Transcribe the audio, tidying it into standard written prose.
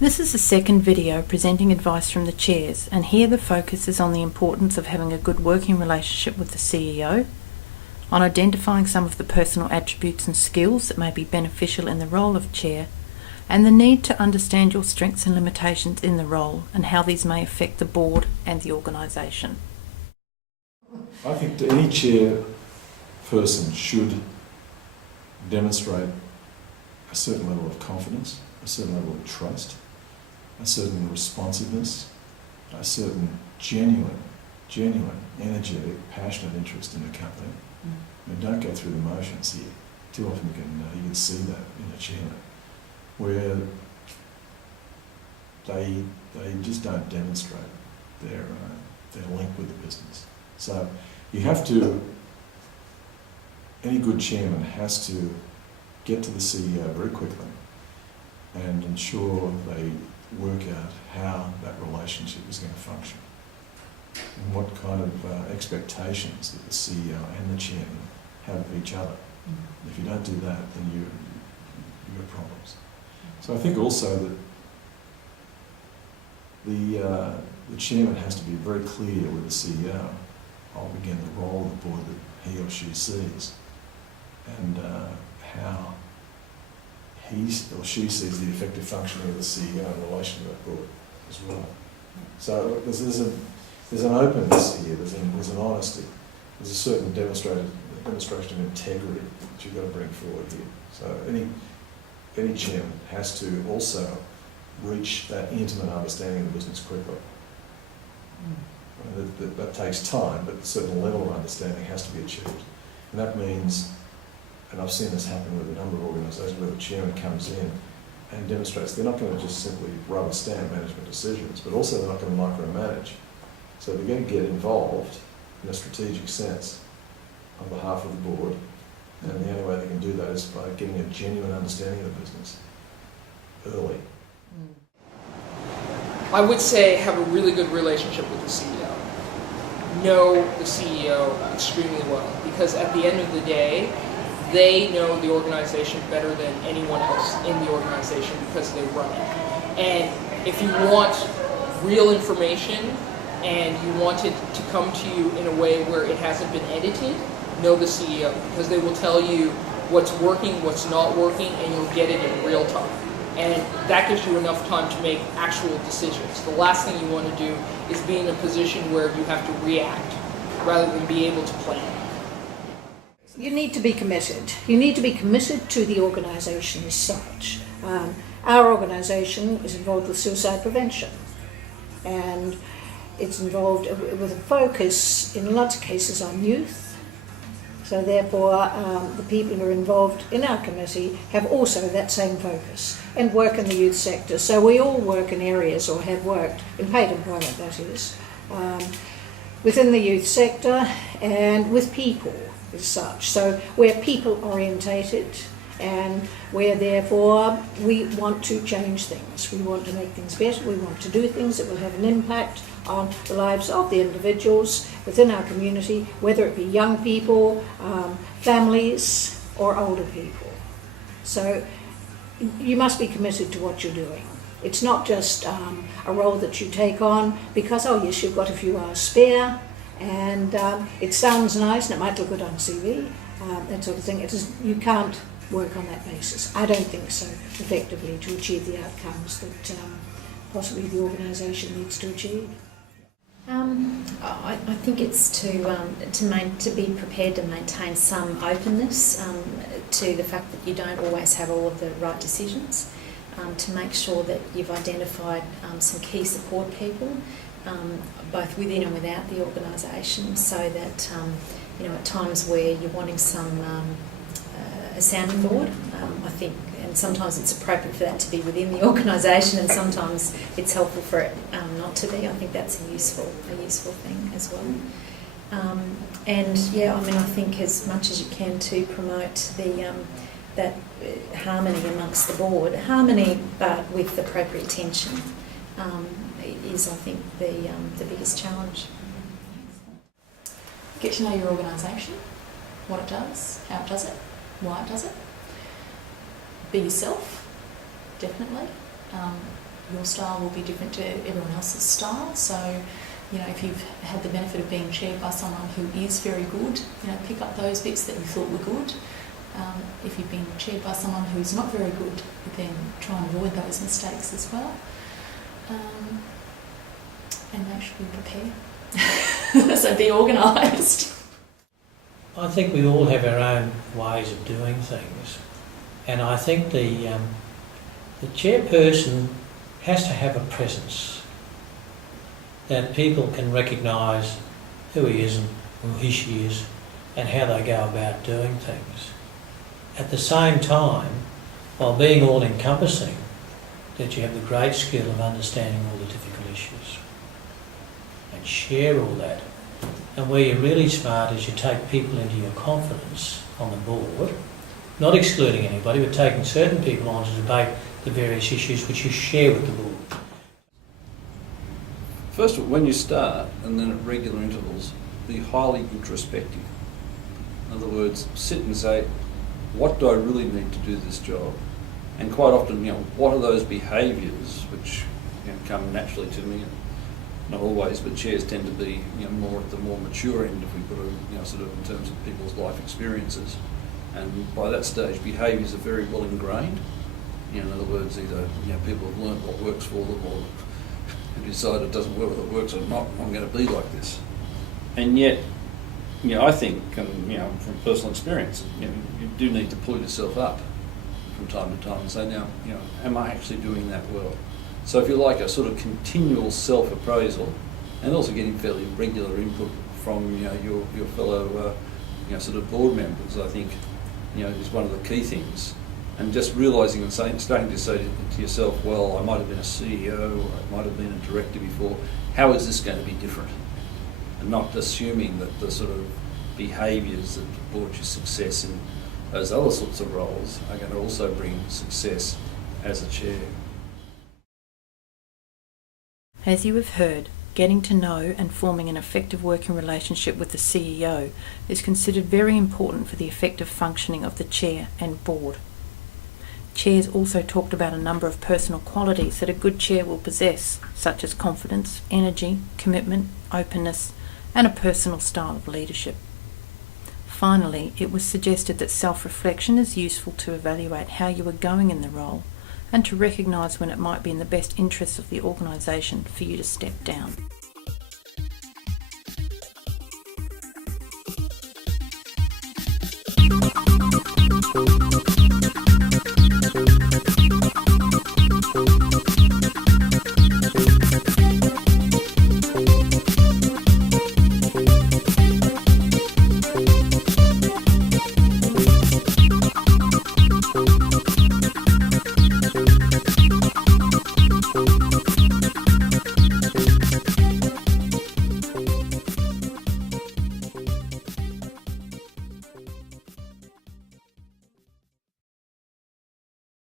This is the second video presenting advice from the chairs, and here the focus is on the importance of having a good working relationship with the CEO, on identifying some of the personal attributes and skills that may be beneficial in the role of chair, and the need to understand your strengths and limitations in the role and how these may affect the board and the organisation. I think that any chairperson should demonstrate a certain level of confidence, a certain level of trust, a certain responsiveness, a certain genuine, energetic, passionate interest in the company. I mean, don't go through the motions here. Too often you can see that in a chairman, where they just don't demonstrate their link with the business. So you have to, any good chairman has to get to the CEO very quickly and ensure they work out how that relationship is going to function and what kind of expectations that the CEO and the chairman have of each other. If you don't do that, then you have problems. So I think also that the chairman has to be very clear with the CEO of, again, the role of the board that he or she sees and how he or she sees the effective functioning of the CEO in relation to that board as well. So look, there's an openness here, there's an honesty, there's a certain demonstration of integrity that you've got to bring forward here. So any chairman has to also reach that intimate understanding of the business quickly. That takes time, but a certain level of understanding has to be achieved. And that means, and I've seen this happen with a number of organisations where the chairman comes in and demonstrates they're not going to just simply rubber stamp management decisions, but also they're not going to micromanage. So they're going to get involved in a strategic sense on behalf of the board, and the only way they can do that is by getting a genuine understanding of the business early. I would say have a really good relationship with the CEO. Know the CEO extremely well, because at the end of the day, they know the organization better than anyone else in the organization because they run it. And if you want real information and you want it to come to you in a way where it hasn't been edited, know the CEO, because they will tell you what's working, what's not working, and you'll get it in real time. And that gives you enough time to make actual decisions. The last thing you want to do is be in a position where you have to react rather than be able to plan. You need to be committed. You need to be committed to the organisation as such. Our organisation is involved with suicide prevention, and it's involved with a focus in lots of cases on youth. So therefore, the people who are involved in our committee have also that same focus and work in the youth sector. So we all work in areas, or have worked in paid employment, that is, within the youth sector and with people as such. So we're people orientated, and where therefore we want to change things. We want to make things better. We want to do things that will have an impact on the lives of the individuals within our community, whether it be young people, families, or older people. So you must be committed to what you're doing. It's not just a role that you take on because, oh yes, you've got a few hours spare, and it sounds nice and it might look good on CV, that sort of thing. You can't work on that basis. I don't think so effectively to achieve the outcomes that possibly the organisation needs to achieve. I think it's to be prepared to maintain some openness to the fact that you don't always have all of the right decisions, to make sure that you've identified some key support people, both within and without the organisation, so that at times where you're wanting a sounding board, I think, and sometimes it's appropriate for that to be within the organisation, and sometimes it's helpful for it not to be. I think that's a useful thing as well. I think as much as you can to promote that harmony amongst the board, but with appropriate tension, is, I think, the biggest challenge. Get to know your organisation, what it does, how it does it, why it does it. Be yourself, definitely. your style will be different to everyone else's style. So, you know, if you've had the benefit of being chaired by someone who is very good, you know, pick up those bits that you thought were good. If you've been chaired by someone who's not very good, then try and avoid those mistakes as well. And make sure you prepare. So be organised. I think we all have our own ways of doing things, and I think the chairperson has to have a presence that people can recognise who he is and who she is and how they go about doing things. At the same time, while being all-encompassing, that you have the great skill of understanding all the difficult issues and share all that. And where you're really smart is you take people into your confidence on the board, not excluding anybody, but taking certain people on to debate the various issues which you share with the board. First of all, when you start, and then at regular intervals, be highly introspective. In other words, sit and say, what do I really need to do this job? And quite often, what are those behaviours which come naturally to me? Not always, but chairs tend to be more at the more mature end, if we put it sort of in terms of people's life experiences. And by that stage, behaviours are very well ingrained. In other words, either people have learnt what works for them, or have decided it doesn't work, whether it works or not, I'm going to be like this. And yet, I think, from personal experience, you do need to pull yourself up from time to time and say, now, am I actually doing that well? So if you like a sort of continual self-appraisal, and also getting fairly regular input from your fellow sort of board members, I think is one of the key things. And just realising and starting to say to yourself, well, I might have been a CEO, or I might have been a director before. How is this going to be different? And not assuming that the sort of behaviours that brought you success in those other sorts of roles are going to also bring success as a chair. As you have heard, getting to know and forming an effective working relationship with the CEO is considered very important for the effective functioning of the chair and board. Chairs also talked about a number of personal qualities that a good chair will possess, such as confidence, energy, commitment, openness, and a personal style of leadership. Finally, it was suggested that self-reflection is useful to evaluate how you are going in the role and to recognise when it might be in the best interests of the organisation for you to step down.